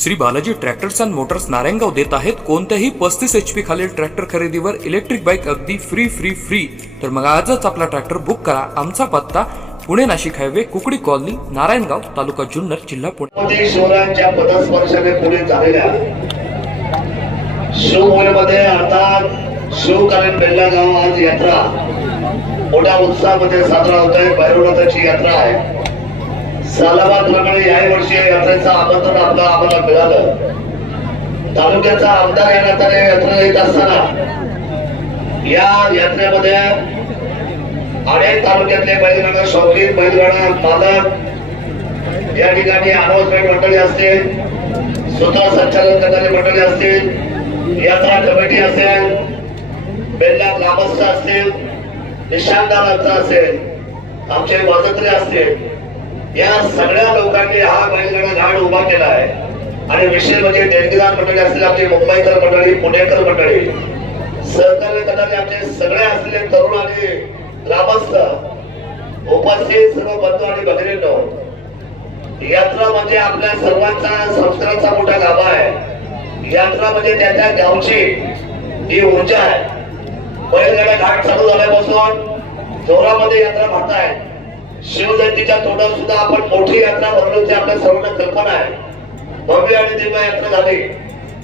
Shri Balaji tractors and motors Narayangaon देत आहेत. कोणत्याही पस्तीस एच पी खालील ट्रॅक्टर खरेदीवर इलेक्ट्रिक बाईक अगदी फ्री फ्री फ्री तर मग आजच आपला ट्रॅक्टर बुक करा. आमचा पत्ता पुणे नाशिक हायवे कुकडी कॉलनी नारायणगाव तालुका जुन्नर जिल्हा पुणे. मध्ये पदस्पर्शाने पुढे झालेल्या शिवभूमीमध्ये अर्थात शिवकालीन बेल्ला गाव आज यात्रा. मोठ्या उत्साहामध्ये साजरा होत आहे भैरवनाथाची यात्रा आहे. सालाबादप्रमाणे याही वर्षी यात्रेचं आमंत्रण आपलं आम्हाला मिळालं. तालुक्याचा आमदार या नात्याने यात्रा येत असताना या यात्रेमध्ये अनेक तालुक्यातले बैलगाडा शौकीन बैलगाडा मालक या ठिकाणी अनाउन्समेंट मंडळी असतील स्वतः संचालन करणारी मंडळी असतील यात्रा कमिटी असेल बेल्ला ग्रामस्थ असतील निशाणदारांचा असेल आमचे वाजत्रे असतील या सगळ्या लोकांनी हा बैलगाडा घाट उभा केला आहे. आणि विशेष म्हणजे देणगीदार मंडळी असलेले आमची मुंबईकर मंडळी पुणेकर मंडळी सहकार्य करणारे आमचे सगळे असलेले तरुण आणि ग्रामस्थ उपस्थित सर्व बंधू आणि भगिनींनो यात्रा म्हणजे आपल्या सर्वांचा संस्काराचा मोठा गाभा आहे. यात्रा म्हणजे त्याच्या गावची ही ऊर्जा आहे. बैलगाड्या घाट चालू झाल्यापासून जोरामध्ये यात्रा भरताय शिवजयंतीच्या तोंडावर सुद्धा आपण मोठी यात्रा भरवल्याची आपल्या सर्वांना कल्पना आहे. भव्य आणि दिव्य यात्रा झाली.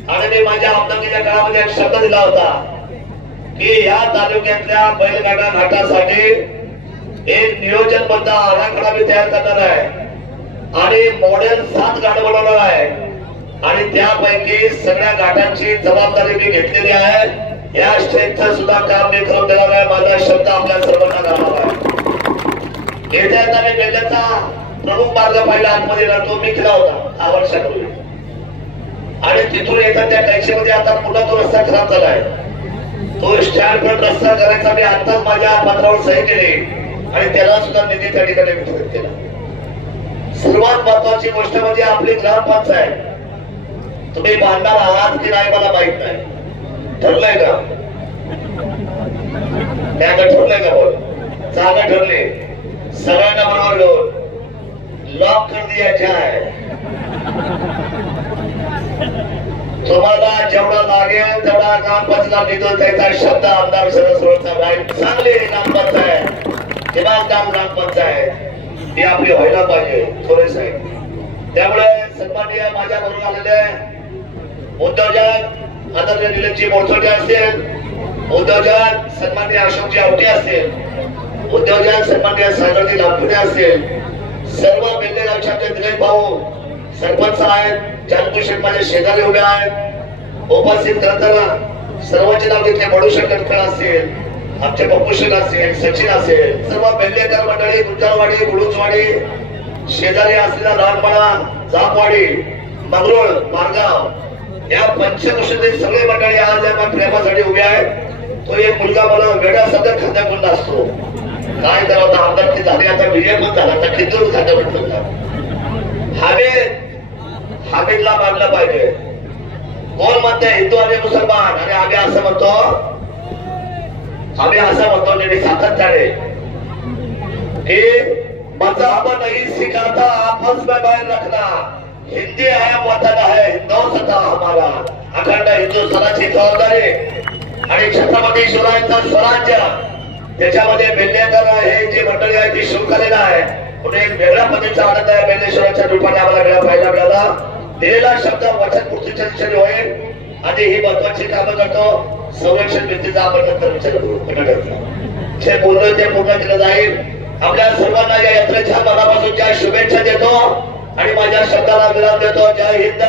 आणि मी माझ्या आमदारकीच्या काळामध्ये एक शब्द दिला होता की या तालुक्यातल्या बैलगाडा घाटासाठी एक नियोजनबद्ध आराखडा मी तयार करणार आहे. आणि मॉडेल सात घाट बनवणार आहे. आणि त्यापैकी सगळ्या घाटांची जबाबदारी मी घेतलेली आहे. या स्टेजचं सुद्धा काम मी करून देणार आहे. माझा शब्द आपल्या सर्वांना जाणार आहे. येत्या आता मी प्रमुख मार्ग पाहिला आतमध्ये राहतो मी केला होता दहा वर्षापूर्वी आणि तिथून येतात त्या कैशेमध्ये आता पुन्हा तो रस्ता खराब झालाय तो स्टँड पण रस्ता करायचा मी आताच माझ्या पत्रावर सही केली आणि त्याला सुद्धा निधी त्या ठिकाणी वितरित केला. सर्वात महत्वाची गोष्ट म्हणजे आपली ग्रामपंचायत तुम्ही बांधणार आहात की नाही मला माहीत नाही. ठरलंय का? ठरलंय का बोल? जागा ठरली. सगळ्यांना बरोबर घेऊन लॉक कर दिया जाए तुम्हाला जेवढा लागेल तेवढा ग्रामपंचायतला निधी त्याचा शब्द आमदार सरस्वतचा राईट चांगली ग्रामपंचायत दिमागदार ग्रामपंचायत ही आपली व्हायला पाहिजे थोडे साहेब. त्यामुळे सन्माननीय माझ्या बरोबर आलेले उद्योजक आदरणीय निलमजी मोडसोटे असतील उद्योजक सन्माननीय अशोकजी आवटे असतील उद्योजक सन्माननीय सागरजी लांबुडे असतील. सर्व बेल्ले गावचे आमचे दिलीप भाऊ सरपंच आहेत जानकुशेठ माझे शेजारी उभे आहेत. उपस्थित करताना सर्वांचे नाव घेतले मडूशेठ कटकळ असतील आमचे पप्पूशेठ असतील सचिन असेल सर्व बेल्लेकर मंडळी गुंजारवाडी गुडुचवाडी शेजारी असलेला रानपाडा जापवाडी मंगरुळ मारगाव या पंचकृषीतील सगळे मंडळी आज या प्रेमासाठी उभे आहेत. तो एक मुलगा मला वेडा सतत खांद्या असतो. काय करावं आता आमदारकी झाली? आता विजय पण झाला. आता खिंदून झालं कोणला हवेत हवेतला मानलं पाहिजे. कोण म्हणते हिंदू आणि मुसलमान? आणि आम्ही असं म्हणतो. आम्ही असं म्हणतो नेहमी सातत्याने. की मजहब नाही सिखाता आपस में बाहेर रखना. हिंदी है वतन है हिंदुस्तान हमारा. अखंड हिंदुस्थानाची जबाबदारी. आणि छत्रपती शिवरायांचं स्वराज्य. त्याच्यामध्ये बेल्लेकर हे जे मंडळी आहे ती शिवकालीन आहे. म्हणून एक वेगळ्या पद्धतीचा आनंद आहे बेल्लेश्वराच्या रूपाने आम्हाला वेळा पाहायला मिळाला. दिलेला शब्द वचन पूर्तीच्या दिशेने होईल. आणि ही महत्वाची कामं करतो. संरक्षण भिंतीचा आपण नंतर विचार करू. जे बोललोय ते पूर्ण केलं जाईल. आपल्या सर्वांना या यात्रेच्या मनापासून ज्या शुभेच्छा देतो आणि माझ्या शब्दाला विराम देतो. जय हिंद.